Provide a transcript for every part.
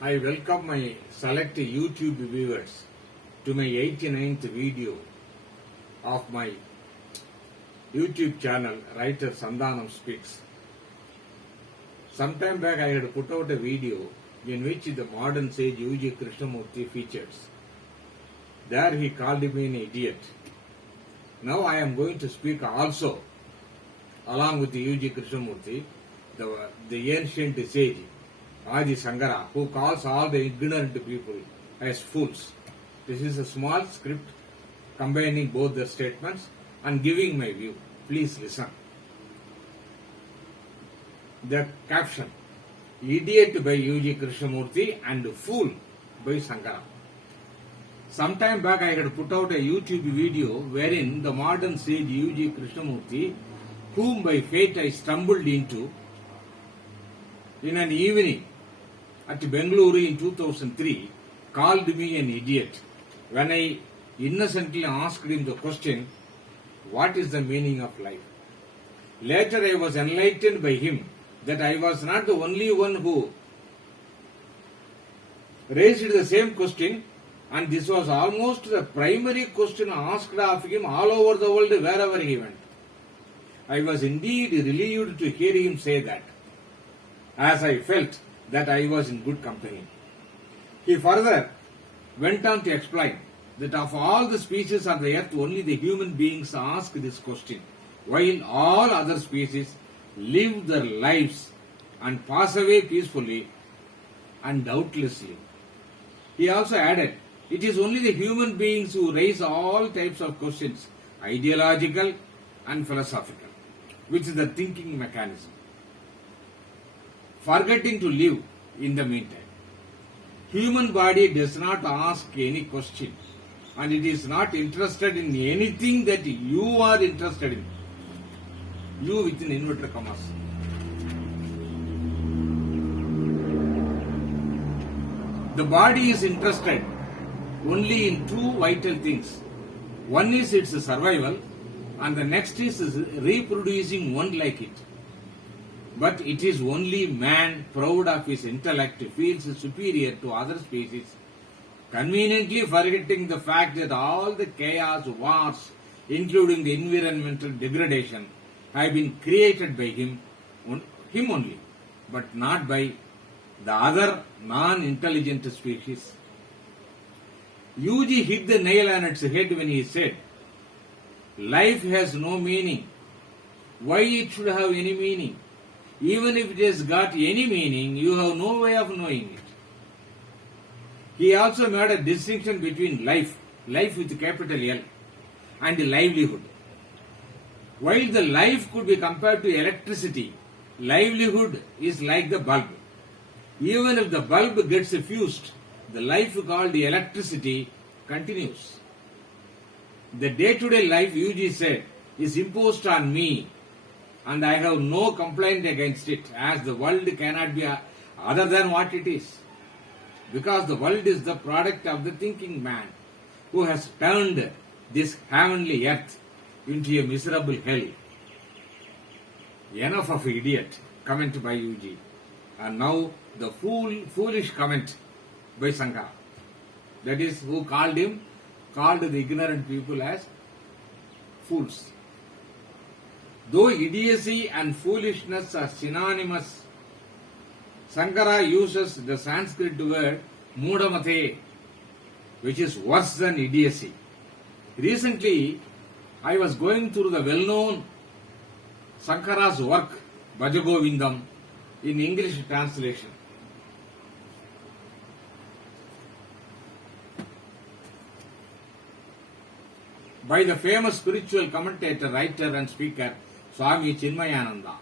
I welcome my select YouTube viewers to my 89th video of my YouTube channel, Writer Sandhanam Speaks. Sometime back I had put out a video in which the modern sage U G Krishnamurti features. There he called me an idiot. Now I am going to speak also along with U G Krishnamurti, the ancient sage, Adi Sankara, who calls all the ignorant people as fools. This is a small script combining both the statements and giving my view. Please listen. The caption: Idiot by U G Krishnamurti and Fool by Sankara. Sometime back I had put out a YouTube video wherein the modern sage U G Krishnamurti, whom by fate I stumbled into in an evening at Bengaluru in 2003, called me an idiot when I innocently asked him the question, what is the meaning of life? Later I was enlightened by him that I was not the only one who raised the same question, and this was almost the primary question asked of him all over the world wherever he went. I was indeed relieved to hear him say that, as I felt that I was in good company. He further went on to explain that of all the species on the earth, only the human beings ask this question, while all other species live their lives and pass away peacefully and doubtlessly. He also added, it is only the human beings who raise all types of questions, ideological and philosophical, which is the thinking mechanism, forgetting to live in the meantime. Human body does not ask any question, and it is not interested in anything that you are interested in. You within inverted commas. The body is interested only in two vital things. One is its survival, and the next is reproducing one like it. But it is only man, proud of his intellect, feels superior to other species, conveniently forgetting the fact that all the chaos, wars, including the environmental degradation, have been created by him only, but not by the other non-intelligent species. UG hit the nail on its head when he said, life has no meaning. Why it should have any meaning? Even if it has got any meaning, you have no way of knowing it. He also made a distinction between life with capital L, and livelihood. While the life could be compared to electricity, livelihood is like the bulb. Even if the bulb gets fused, the life called electricity continues. The day-to-day life, UG said, is imposed on me, and I have no complaint against it, as the world cannot be other than what it is. Because the world is the product of the thinking man, who has turned this heavenly earth into a miserable hell. Enough of idiot, comment by UG. And now the foolish comment by Sankara. That is, who called the ignorant people as fools. Though idiocy and foolishness are synonymous, Sankara uses the Sanskrit word mudamate, which is worse than idiocy. Recently, I was going through the well-known Sankara's work, Bhajagovindam, in English translation. By the famous spiritual commentator, writer and speaker Swami Chinmayananda.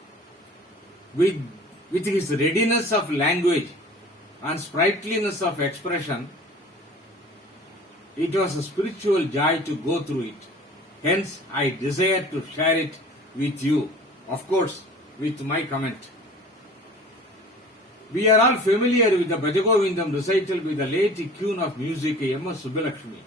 With his readiness of language and sprightliness of expression, it was a spiritual joy to go through it. Hence, I desire to share it with you, of course, with my comment. We are all familiar with the Bhajagovindam recital by the late queen of music, M.S. Subbulakshmi.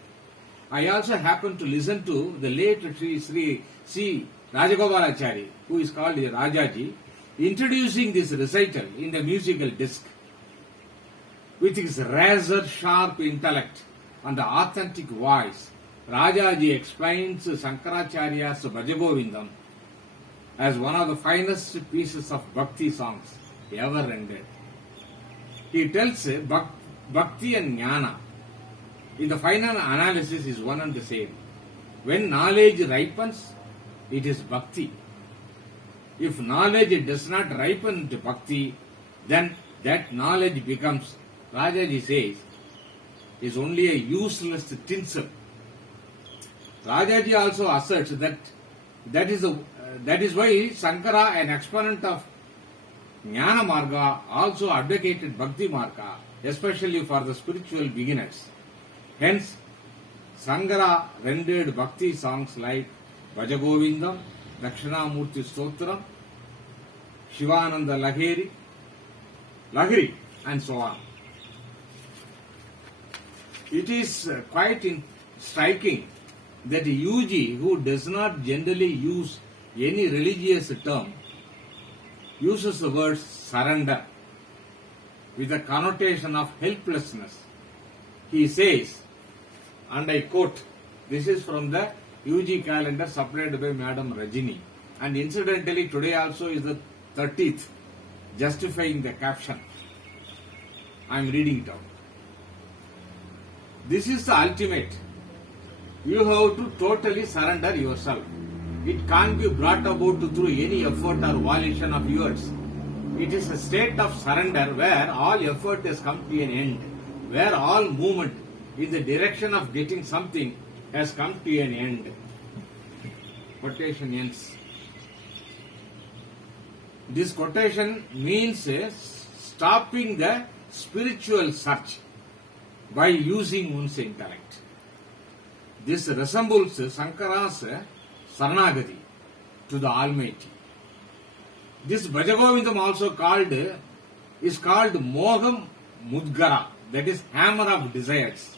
I also happened to listen to the late Sri C. Rajagopalachari, who is called Rajaji, introducing this recital in the musical disc. With his razor-sharp intellect and authentic voice, Rajaji explains Sankaracharya's Bhajagovindam as one of the finest pieces of bhakti songs ever rendered. He tells bhakti and jnana in the final analysis is one and the same. When knowledge ripens, it is bhakti. If knowledge does not ripen to bhakti, then that knowledge becomes, Rajaji says, is only a useless tinsel. Rajaji also asserts that is why Sankara, an exponent of Jnana Marga, also advocated Bhakti Marga, especially for the spiritual beginners. Hence, Sankara rendered Bhakti songs like Bhajagovindam, Dakshinamurti Stotram, Shivananda Lahiri, and so on. It is quite striking that U G, who does not generally use any religious term, uses the word surrender with a connotation of helplessness. He says, and I quote, this is from the U G calendar supplied by Madam Rajini, and incidentally today also is the 30th, justifying the caption. I am reading it out. This is the ultimate. You have to totally surrender yourself. It can't be brought about through any effort or volition of yours. It is a state of surrender where all effort has come to an end, where all movement in the direction of getting something has come to an end. Quotation ends. This quotation means stopping the spiritual search by using one's intellect. This resembles Sankara's Saranagati to the Almighty. This Bhajagovindam also is called Moham Mudgara, that is hammer of desires,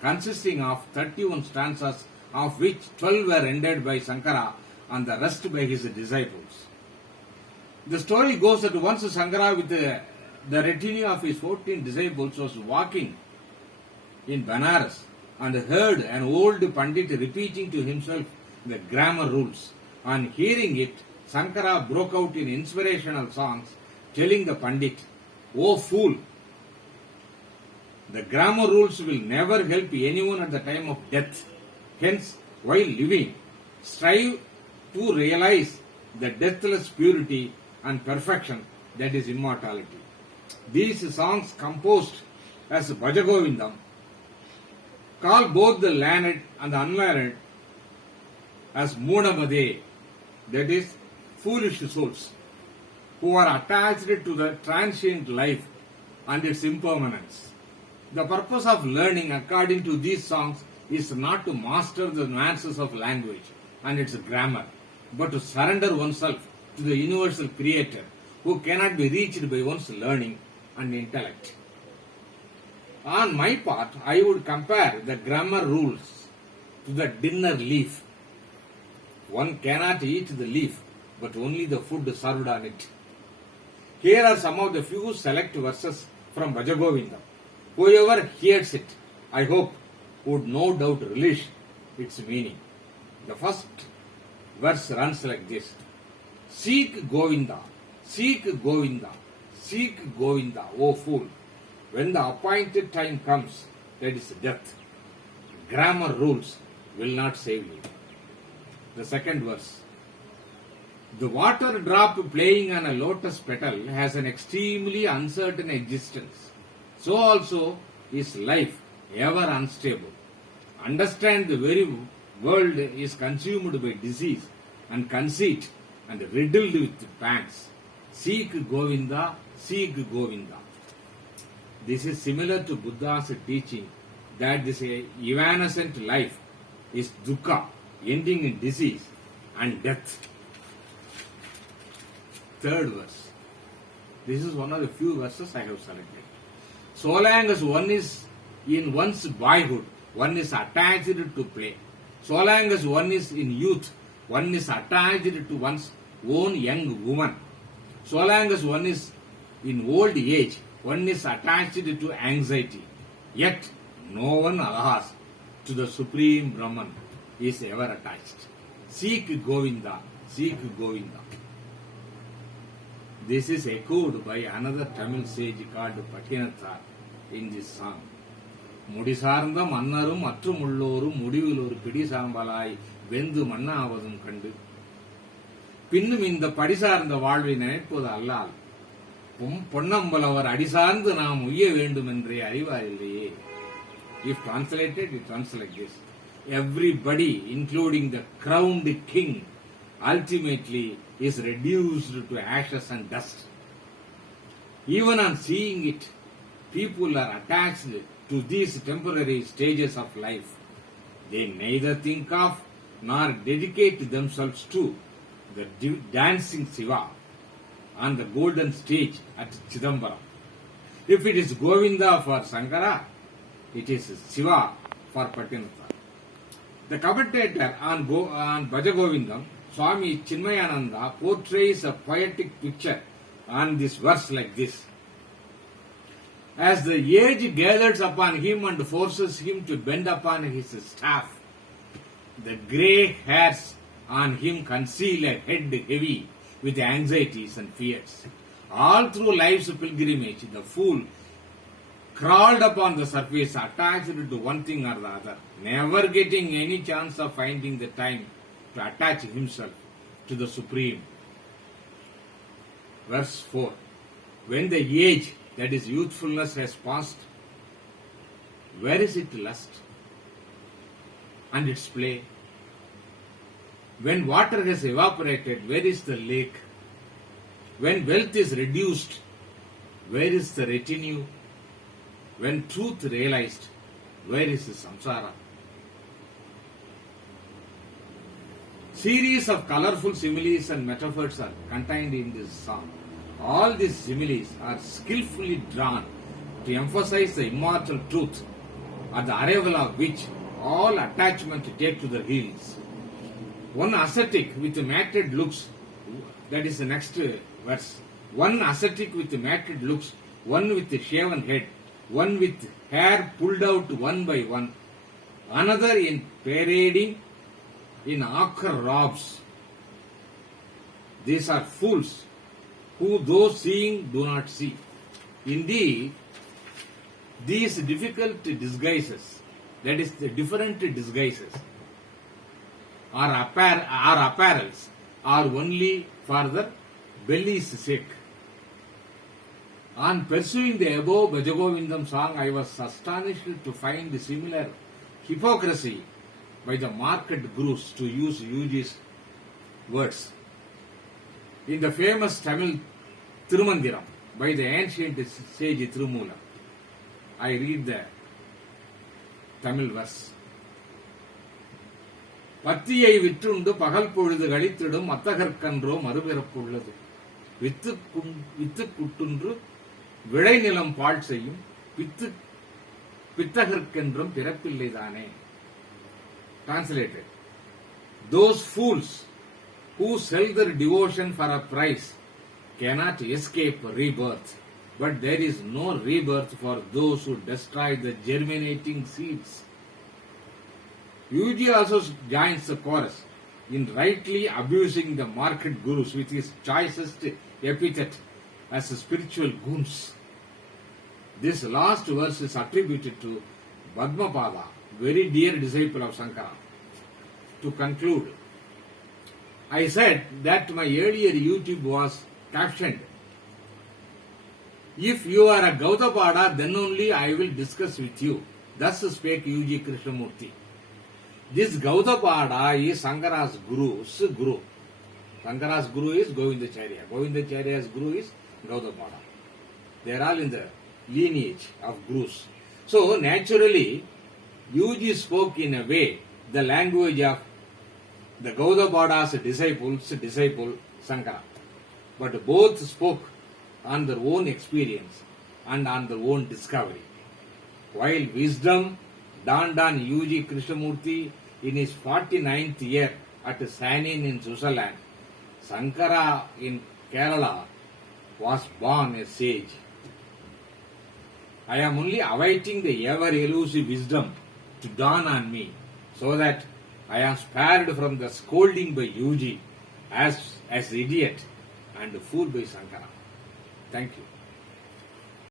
consisting of 31 stanzas, of which 12 were ended by Sankara and the rest by his disciples. The story goes that once Sankara with the retinue of his 14 disciples was walking in Banaras and heard an old Pandit repeating to himself the grammar rules. On hearing it, Sankara broke out in inspirational songs telling the Pandit, "O fool, the grammar rules will never help anyone at the time of death. Hence, while living, strive to realize the deathless purity and perfection that is immortality." These songs composed as Bhajagovindam call both the learned and the unlearned as Moodamade, that is, foolish souls, who are attached to the transient life and its impermanence. The purpose of learning according to these songs is not to master the nuances of language and its grammar, but to surrender oneself to the universal creator who cannot be reached by one's learning and intellect. On my part, I would compare the grammar rules to the dinner leaf. One cannot eat the leaf, but only the food served on it. Here are some of the few select verses from Bhajagovindam. Whoever hears it, I hope, would no doubt relish its meaning. The first verse runs like this: Seek Govinda, seek Govinda, seek Govinda, O fool. When the appointed time comes, that is death, grammar rules will not save you. The second verse: the water drop playing on a lotus petal has an extremely uncertain existence. So also is life, ever unstable. Understand the very world is consumed by disease and conceit and riddled with pangs. Seek Govinda, seek Govinda. This is similar to Buddha's teaching that this evanescent life is dukkha, ending in disease and death. Third verse. This is one of the few verses I have selected. So long as one is in one's boyhood, one is attached to play. So long as one is in youth, one is attached to one's own young woman. So long as one is in old age, one is attached to anxiety. Yet, no one, alas, to the Supreme Brahman is ever attached. Seek Govinda, seek Govinda. This is echoed by another Tamil sage called Patinathar in this song. முடிசார்ந்த மன்னரும் மற்றுமுள்ளோரும் முடிவில் ஒரு பிடி சாம்பலாய் வெந்து மண்ணாவதும் கண்டு பின்னும் இந்த படிசார்ந்த வாழ்வை நினைப்பது அல்லால் பொன்னம்பலவர் அடிசார்ந்து நாம் உய்ய வேண்டும் என்றே அறிவார் இல்லையே. If translated, it translates like this. Everybody, including the crowned king, ultimately is reduced to ashes and dust. Even on seeing it, people are attached to these temporary stages of life. They neither think of nor dedicate themselves to the dancing Shiva on the golden stage at Chidambaram. If it is Govinda for Sankara, it is Shiva for Patinatha. The commentator on Bhaja Govindam, Swami Chinmayananda, portrays a poetic picture on this verse like this. As the age gathers upon him and forces him to bend upon his staff, the grey hairs on him conceal a head heavy with anxieties and fears. All through life's pilgrimage, the fool crawled upon the surface, attached to one thing or the other, never getting any chance of finding the time to attach himself to the Supreme. Verse 4. When the age, that is youthfulness, has passed, where is its lust and its play? When water has evaporated, where is the lake? When wealth is reduced, where is the retinue? When truth realized, where is the samsara? Series of colorful similes and metaphors are contained in this song. All these similes are skillfully drawn to emphasize the immortal truth, at the arrival of which all attachment take to the heels. One ascetic with matted looks, that is the next verse. One ascetic with matted looks, one with a shaven head, one with hair pulled out one by one, another in parading in ochre robes. These are fools who, though seeing, do not see. Indeed, these difficult disguises, that is the different disguises, are apparels, are only for the belly's sake. On pursuing the above Bhajagovindam song, I was astonished to find similar hypocrisy by the market gurus, to use U G's words. In the famous Tamil Thirumandiram by the ancient sage Tirumoolar, I read the Tamil verse. பத்தியை விற்றுண்டு பகல் பொழுது கழித்திடும் அத்தகற்கன்றோ மறுபிறப்புள்ளது, with குட்டுன்று விளைநிலம் பாழ் செய்யும் பித்தகற்கென்றும் பிறப்பில்லைதானே. Translated. Those fools who sell their devotion for a price cannot escape rebirth, but there is no rebirth for those who destroy the germinating seeds. U G also joins the chorus in rightly abusing the market gurus with his choicest epithet as spiritual goons. This last verse is attributed to Padmapada, very dear disciple of Sankara. To conclude, I said that my earlier YouTube was captioned, "If you are a Gautapada, then only I will discuss with you." Thus spake U G Krishnamurti. This Gautapada is Sankara's guru's guru. Sankara's guru is Govindacharya. Govindacharya's guru is Gautapada. They are all in the lineage of gurus. So naturally, U G spoke in a way the language of the Gautapada's disciple Sankara. But both spoke on their own experience and on their own discovery. While wisdom dawned on U G Krishnamurti in his 49th year at Sanin in Switzerland, Sankara in Kerala was born a sage. I am only awaiting the ever-elusive wisdom to dawn on me, so that I am spared from the scolding by UG as idiot and fooled by Sankara. Thank you.